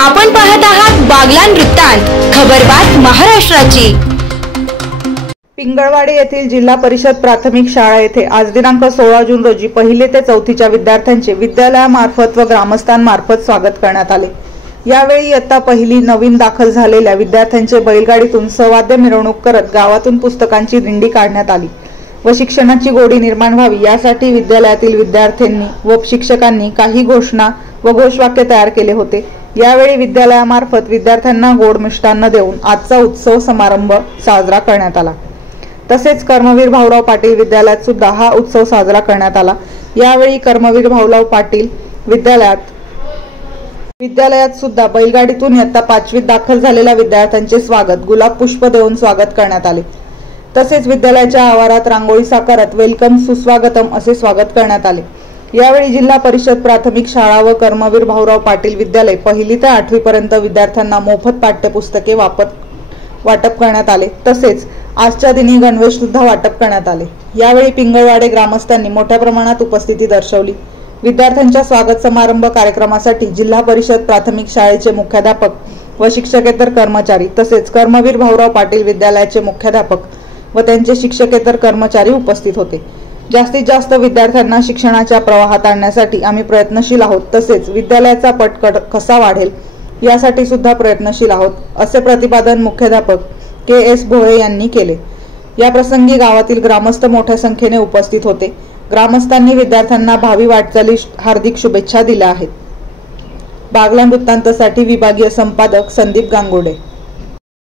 आपण पाहत आहात बागलाण वृत्तांत, खबरबात महाराष्ट्राची। पिंगळवाडी येथील जिल्हा परिषद प्राथमिक शाळा येथे आज दिनांक 16 जून रोजी पहिली ते चौथीच्या विद्यार्थ्यांचे विद्यालयामार्फत व ग्रामस्थांमार्फत स्वागत करण्यात आले। यावेळी इयत्ता पहिली नवीन दाखल झालेल्या विद्यार्थ्यांचे बैलगाडीतून सवाद्य मिरवणूक करत गावातून पुस्तकांची दिंडी काढण्यात आली व शिक्षणाची गोडी निर्माण व्हावी यासाठी विद्यालयातील विद्यार्थ्यांनी व शिक्षकांनी काही घोषणा व घोषवाक्य तयार केले होते। यावेळी विद्यालयामार्फत विद्यार्थ्यांना गोड मिष्टान्न देऊन आजचा उत्सव समारंभ साजरा करण्यात आला। तसेच कर्मवीर भाऊराव पाटील विद्यालयात सुद्धा हा उत्सव साजरा करण्यात आला। यावेळी कर्मवीर भाऊराव पाटील विद्यालयात सुद्धा बैलगाडीतून इयत्ता 5वीत दाखल झालेल्या विद्यार्थ्यांचे स्वागत गुलाब पुष्प देऊन स्वागत करण्यात आले। तसेच विद्यालयाच्या आवारात रांगोळी साकारत वेलकम सुस्वागतम असे स्वागत करण्यात आले। यावेळी जिल्हा परिषद प्राथमिक शाळा व कर्मवीर भाऊराव पाटील विद्यालय पहिली ते 8वी पर्यंत विद्यार्थ्यांना मोफत पाठ्यपुस्तके वाटप करण्यात आले। तसेच आजच्या दिनी गणवेश सुद्धा वाटप करण्यात आले। यावेळी पिंगळवाडे ग्रामस्थांनी मोठ्या प्रमाणात उपस्थिती दर्शवली। विद्यार्थ्यांच्या स्वागत समारंभ कार्यक्रमासाठी जिल्हा परिषद प्राथमिक शाळेचे मुख्याध्यापक व शिक्षकेतर कर्मचारी तसेच कर्मवीर भाऊराव पाटील विद्यालयाचे मुख्याध्यापक व त्यांचे शिक्षकेतर कर्मचारी उपस्थित होते। जास्तीत जास्त विद्यार्थ्यांना शिक्षणाच्या प्रवाहात आणण्यासाठी आम्ही प्रयत्नशील आहोत। तसेच विद्यालयाचा पट कसा वाढेल यासाठी सुद्धा प्रयत्नशील आहोत असे प्रतिपादन मुख्याध्यापक KS भोळे यांनी केले। या प्रसंगी गावातील ग्रामस्थ मोठ्या संख्येने उपस्थित होते। ग्रामस्थांनी विद्यार्थ्यांना भावी वाटचालीस हार्दिक शुभेच्छा दिल्या आहेत। बागलाण वृत्तांतसाठी विभागीय संपादक संदीप गांगुर्डे।